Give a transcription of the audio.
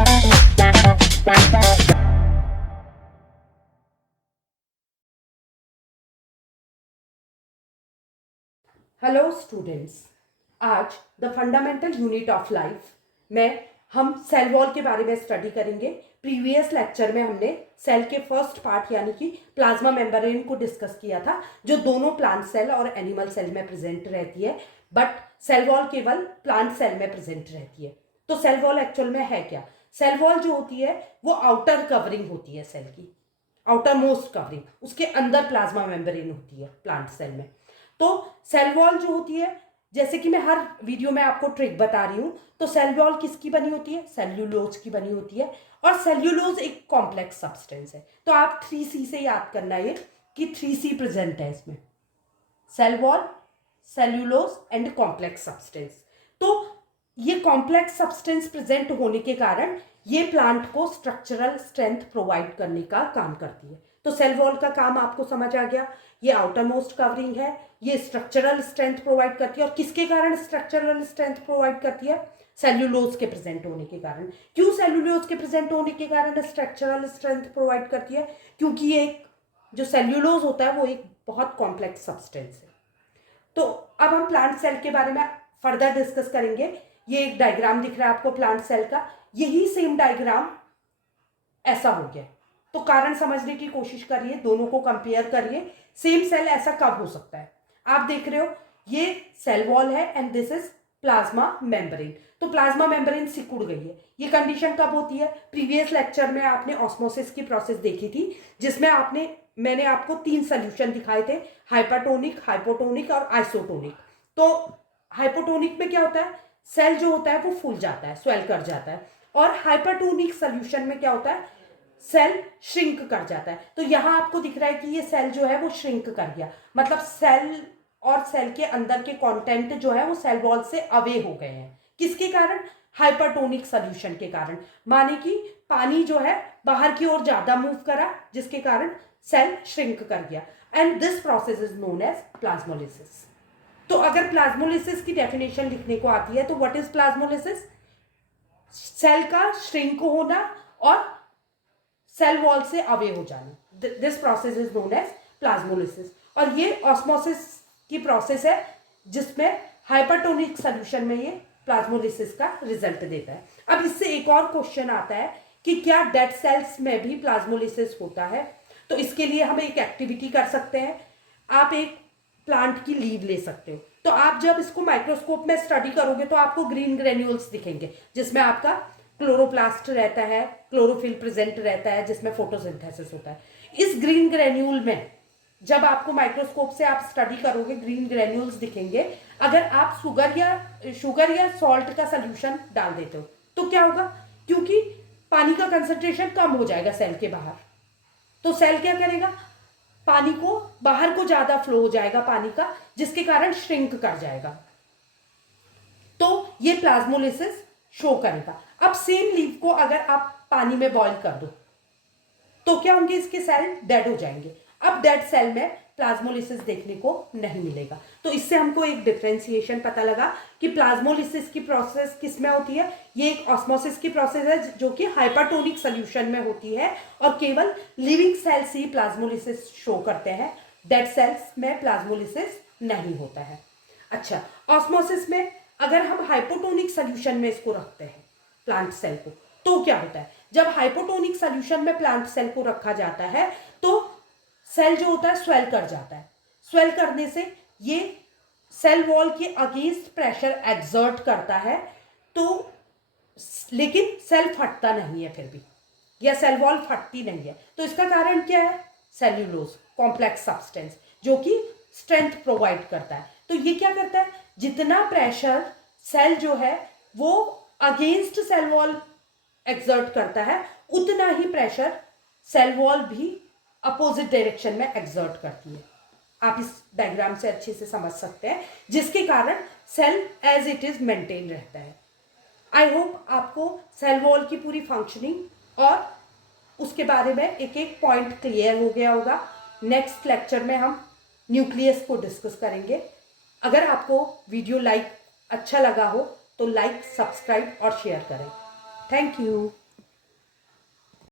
Hello students, आज the fundamental unit of life में हम सेल वॉल के बारे में स्टडी करेंगे। प्रीवियस लेक्चर में हमने सेल के फर्स्ट पार्ट यानी कि प्लाज्मा मेम्ब्रेन को डिस्कस किया था, जो दोनों प्लांट सेल और एनिमल सेल में प्रेजेंट रहती है, बट सेल वॉल केवल प्लांट सेल में प्रेजेंट रहती है। तो सेल वॉल एक्चुअल में है क्या? सेल वॉल जो होती है वो आउटर कवरिंग होती है सेल की, आउटर मोस्ट कवरिंग, उसके अंदर प्लाज्मा मेम्ब्रेन होती है प्लांट सेल में। तो सेल वॉल जो होती है, जैसे कि मैं हर वीडियो में आपको ट्रिक बता रही हूं, तो सेल वॉल किसकी बनी होती है? सेल्यूलोज की बनी होती है, और सेल्यूलोज एक कॉम्प्लेक्स सब्सटेंस है। तो आप 3C से याद करना ये कि 3C प्रेजेंट है इसमें, cell wall, cellulose and complex substance. तो ये कॉम्प्लेक्स सब्सटेंस प्रेजेंट होने के कारण ये प्लांट को स्ट्रक्चरल स्ट्रेंथ प्रोवाइड करने का काम करती है। तो सेल वॉल का काम आपको समझ आ गया, ये आउटर मोस्ट कवरिंग है, ये स्ट्रक्चरल स्ट्रेंथ प्रोवाइड करती है। और किसके कारण स्ट्रक्चरल स्ट्रेंथ प्रोवाइड करती है? सेल्यूलोज के प्रेजेंट होने के कारण। क्यों सेल्यूलोज के प्रेजेंट होने के कारण स्ट्रक्चरल स्ट्रेंथ प्रोवाइड करती है? क्योंकि ये एक जो सेल्यूलोज होता है वो एक बहुत कॉम्प्लेक्स सब्सटेंस है। तो अब हम प्लांट सेल के बारे में फर्दर डिस्कस करेंगे। ये एक डायग्राम दिख रहा है आपको प्लांट सेल का, यही सेम डायग्राम ऐसा हो गया। तो कारण समझने की कोशिश करिए, दोनों को कंपेयर करिए, सेम सेल ऐसा कब हो सकता है। आप देख रहे हो ये सेल वॉल है and this is plasma membrane. तो प्लाज्मा मेम्ब्रेन सिकुड़ गई है। ये कंडीशन कब होती है? प्रीवियस लेक्चर में आपने ऑस्मोसिस की प्रोसेस देखी थी, जिसमें मैंने आपको 3 सोल्यूशन दिखाए थे, हाइपरटोनिक, हाइपोटोनिक और आइसोटोनिक। तो हाइपोटोनिक में क्या होता है? सेल जो होता है वो फूल जाता है, स्वेल कर जाता है। और हाइपरटोनिक सोल्यूशन में क्या होता है? सेल श्रिंक कर जाता है। तो यहां आपको दिख रहा है कि ये सेल जो है वो श्रिंक कर गया, मतलब सेल और सेल के अंदर के कंटेंट जो है वो सेल वॉल से अवे हो गए हैं। किसके कारण? हाइपरटोनिक सोल्यूशन के कारण। माने कि पानी जो है बाहर की ओर ज्यादा मूव करा, जिसके कारण सेल श्रिंक कर गया, and this process is known as plasmolysis. तो अगर प्लाज्मोलिसिस की डेफिनेशन लिखने को आती है तो व्हाट इज प्लाज्मोलिसिस? सेल का श्रिंक होना और सेल वॉल से अवे हो जाना, this process is known as plasmolysis. और ये ऑस्मोसिस की प्रोसेस है जिसमें हाइपरटोनिक सोल्यूशन में ये प्लाज्मोलिसिस का रिजल्ट देता है। अब इससे एक और क्वेश्चन आता है कि क्या डेड सेल्स में भी प्लाज्मोलिसिस होता है? तो इसके लिए हम एक एक्टिविटी कर सकते हैं। आप एक प्लांट की लीव ले सकते हो, तो आप जब इसको माइक्रोस्कोप में स्टडी करोगे तो आपको ग्रीन ग्रेन्यूल्स दिखेंगे, जिसमें आपका क्लोरोप्लास्ट रहता है, क्लोरोफिल प्रेजेंट रहता है, जिसमें फोटोसिंथेसिस होता है। इस ग्रीन ग्रेन्यूल में जब आपको माइक्रोस्कोप से आप स्टडी करोगे ग्रीन ग्रेन्यूल्स दिखेंगे। अगर आप शुगर या सॉल्ट का सोल्यूशन डाल देते हो तो क्या होगा? क्योंकि पानी का कंसंट्रेशन कम हो जाएगा सेल के बाहर, तो सेल क्या करेगा? पानी को बाहर को ज्यादा फ्लो हो जाएगा पानी का, जिसके कारण श्रिंक कर जाएगा। तो ये प्लाज्मोलिसिस शो करेगा। अब सेम लीव को अगर आप पानी में बॉईल कर दो तो क्या होंगे? इसके सेल डेड हो जाएंगे। अब डेड सेल में प्लाज्मोलिसिस देखने को नहीं मिलेगा। तो इससे हमको एक डिफरेंशिएशन पता लगा कि प्लाज्मोलिसिस की प्रोसेस किस में होती है। ये एक ऑस्मोसिस की प्रोसेस है जो कि हाइपरटोनिक सोल्यूशन में होती है, और केवल लिविंग सेल्स ही प्लाज्मोलिसिस शो करते हैं, डेड सेल्स में प्लाज्मोलिसिस नहीं होता है। अच्छा, ऑस्मोसिस में अगर हम हाइपोटोनिक सोल्यूशन में इसको रखते हैं प्लांट सेल को, तो क्या होता है? जब हाइपोटोनिक सोल्यूशन में प्लांट सेल को रखा जाता है तो सेल जो होता है स्वेल कर जाता है। स्वेल करने से ये सेल वॉल के अगेंस्ट प्रेशर एक्सर्ट करता है, तो लेकिन सेल फटता नहीं है फिर भी, या सेल वॉल फटती नहीं है। तो इसका कारण क्या है? सेल्यूलोज, कॉम्प्लेक्स सब्सटेंस, जो कि स्ट्रेंथ प्रोवाइड करता है। तो ये क्या करता है? जितना प्रेशर सेल जो है वो अगेंस्ट सेल वॉल एक्सर्ट करता है, उतना ही प्रेशर सेल वॉल भी अपोजिट डायरेक्शन में एक्सर्ट करती है। आप इस डायग्राम से अच्छे से समझ सकते हैं, जिसके कारण cell as it is maintain रहता है। आई होप आपको सेल वॉल की पूरी फंक्शनिंग और उसके बारे में एक एक पॉइंट क्लियर हो गया होगा। नेक्स्ट लेक्चर में हम न्यूक्लियस को डिस्कस करेंगे। अगर आपको वीडियो अच्छा लगा हो तो लाइक, सब्सक्राइब और शेयर करें। Thank you.